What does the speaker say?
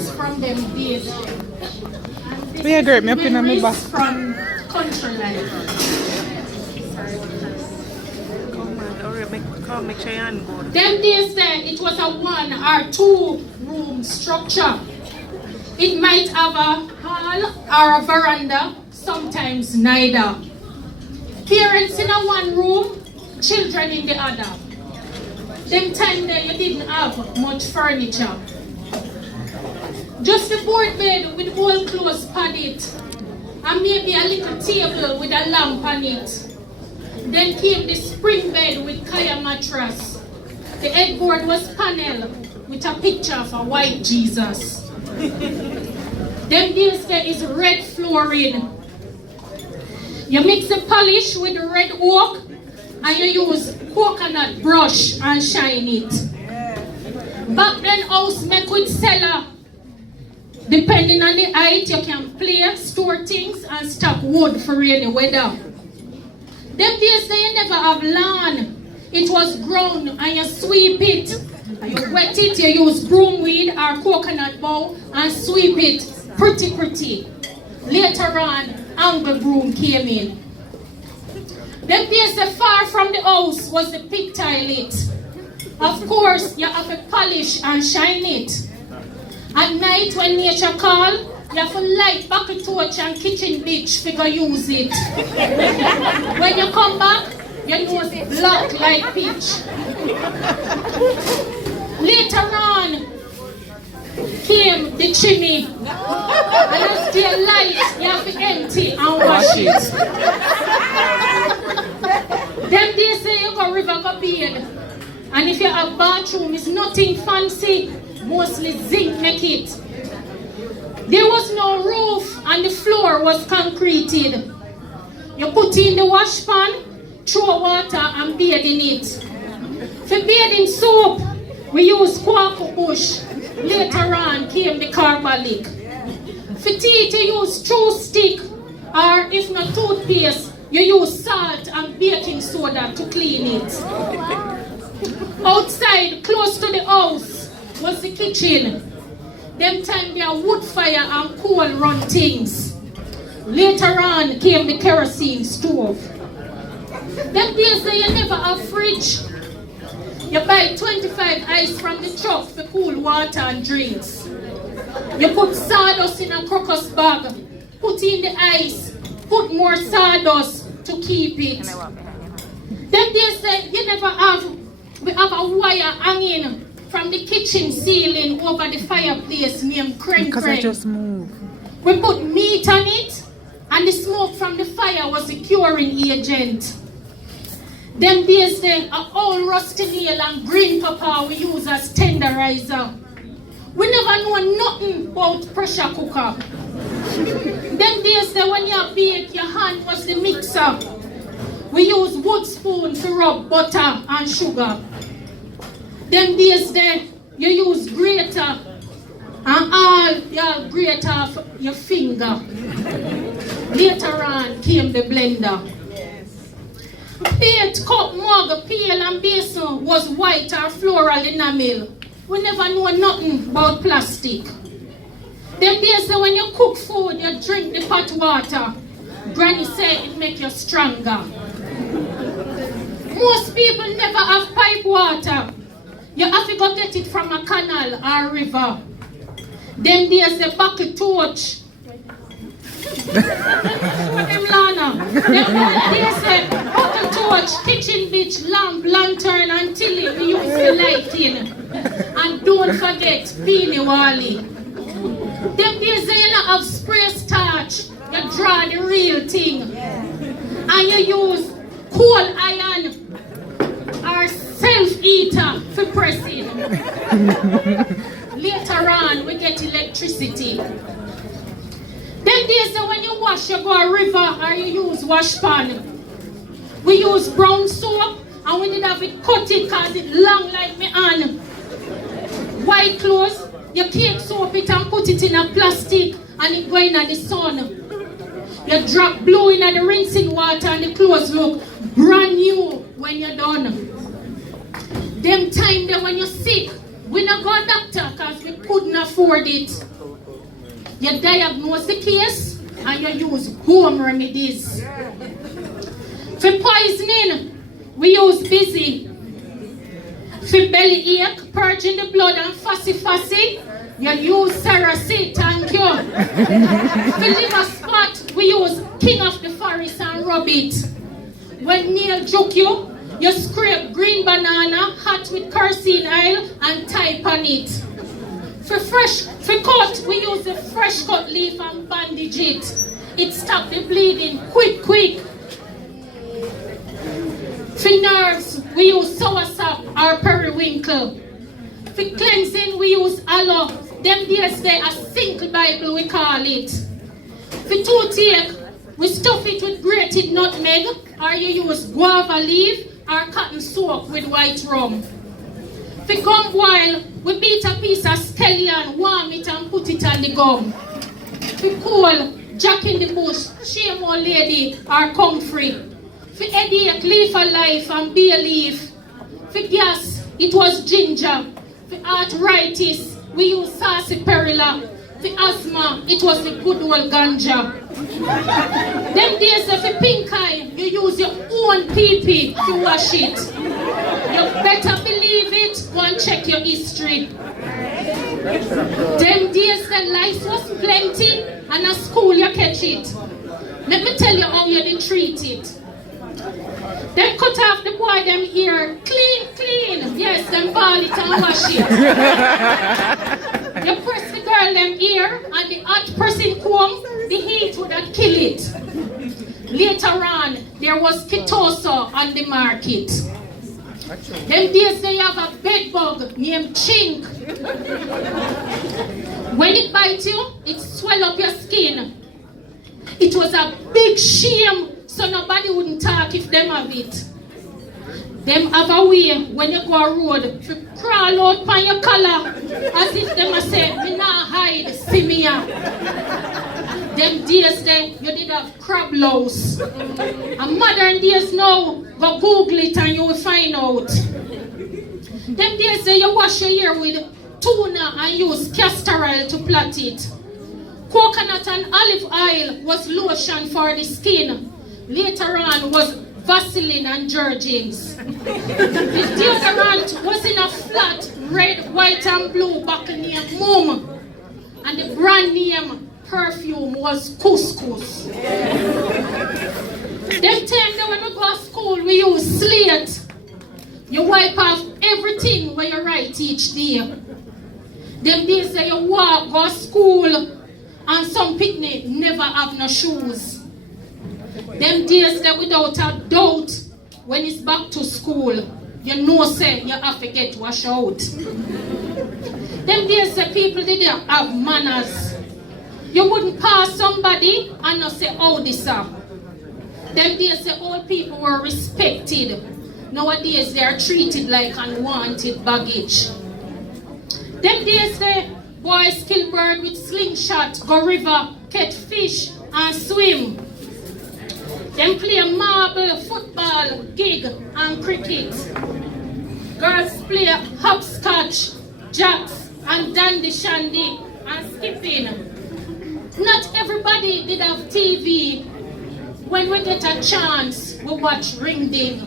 is from them days. Me a great me up in my back. From country life. Make sure you go. Them days then, it was a 1 or 2 room structure. It might have a hall or a veranda, sometimes neither. Parents in a 1 room, children in the other. Them time there you didn't have much furniture. Just a board bed with old clothes padded, and maybe a little table with a lamp on it. Then came the spring bed with kaya mattress. The headboard was panel with a picture of a white Jesus. Then there is red flooring. You mix the polish with the red oak and you use coconut brush and shine it. Back then house make with cellar. Depending on the height, you can play, store things and stock wood for rainy weather. Them days you never have lawn. It was ground and you sweep it. And you wet it, you use broom weed or coconut bowl and sweep it pretty. Later on, angle broom came in. Them days far from the house was the pig toilet. Of course, you have to polish and shine it. At night when nature call, you have to light bucket torch and kitchen bitch figure use it. When you come back, your nose black like pitch. Later on came the chimney. And as still light, you have to empty and wash it. Them days you go river go bathe. And if you have bathroom, it's nothing fancy. Mostly zinc make it. There was no roof and the floor was concreted. You put in the wash pan, throw water and bathe in it. For bathing soap, we use quack bush. Later on came the carbolic. For teeth, you use chew stick, or if not toothpaste, you use salt and baking soda to clean it. Outside, close to the house, was the kitchen. Them time there wood fire and coal run things. Later on came the kerosene stove. Them days you never have fridge. You buy 25 ice from the truck for cool water and drinks. You put sawdust in a crocus bag, put in the ice, put more sawdust to keep it. Them days you never have, we have a wire hanging from the kitchen ceiling over the fireplace named Crane. Because I just moved. We put meat on it, and the smoke from the fire was a curing agent. Them days a old rusty nail and green pepper we use as tenderizer. We never know nothing about pressure cooker. Them days when you bake, your hand was the mixer. We use wood spoon to rub butter and sugar. Them days you use grater and all you grate off your finger. Later on came the blender. Plate, cup, mug, pail and basin was white or floral enamel. We never know nothing about plastic. Them days when you cook food, you drink the pot water. Granny said it make you stronger. Most people never have pipe water. You have to go get it from a canal or river. Then there's the bucket torch. Them there's a bucket torch, kitchen bitch, lamp, lantern, and tilly we use the lighting. And don't forget Beanie Wally. Them days you not have spray starch. You draw the real thing. And you use coal iron or self-eater for pressing. Later on, we get electricity. Them days when you wash, you go a river or you use wash pan. We use brown soap and we did have it cut it because it long like me hand. White clothes, you can't soap it and put it in a plastic and it go in the sun. You drop blue in the rinsing water and the clothes look brand new when you're done. Them time there when you're sick, We not go doctor because we couldn't afford it. You diagnose the case and you use home remedies. For poisoning, we use busy. For belly ache, purging the blood and fussy, you use Ceracid, thank you. For liver spot, we use King of the Forest and rub it. When nail juke you, you scrape green banana, hot with kerosene oil and type on it. For cut, we use the fresh cut leaf and bandage it. It stops the bleeding quick. For nerves, we use soursop or periwinkle. For cleansing, we use aloe. Them days they a single Bible we call it. For toothache, we stuff it with grated nutmeg, or you use guava leaf or cotton soap with white rum. For gum boil, we beat a piece of scallion, warm it and put it on the gum. For coal, jack in the bush, shame old lady or comfrey. For headache, leaf of life and bay leaf. For gas, it was ginger. For arthritis, we use sarsaparilla. For asthma, it was the good old ganja. Them days for pink eye, you use your own pee-pee to wash it. You better believe it, go and check your history. Them days the life was plenty and at school you catch it. Let me tell you how you did treat it. Them cut off the boy them ear, clean. Yes, them ball it and wash it. You press the girl them ear and the hot pressing comb, the heat would have kill it. Later on, there was Kitoso on the market. Them days they have a bed bug named chink. When it bites you, it swell up your skin. It was a big shame, so nobody wouldn't talk if them have it. Them have a way when you go a road to crawl out on your collar as if them a say, me not hide, see me here. Them days then you did have crab louse. And modern days now, go Google it and you will find out. Them days then you wash your hair with tuna and use castor oil to plait it. Coconut and olive oil was lotion for the skin. Later on was Vaseline and Jergens. The deodorant was in a flat red, white and blue bottle named Mum. And the brand name perfume was Couscous. Them time when we go to school, we use slate. You wipe off everything when you write each day. Them days that you walk, go to school, and some picnic never have no shoes. Them days that without a doubt, when it's back to school, you know say you have to get washed out. Them days that people didn't have manners. You wouldn't pass somebody and not say, oh, this up. Them days the old people were respected. Nowadays they are treated like unwanted baggage. Them days the boys kill bird with slingshot, go river, catch fish and swim. Them play marble, football, gig and cricket. Girls play hopscotch, jacks and dandy shandy and skipping. Not everybody did have TV. When we get a chance, we watch Ring Ding.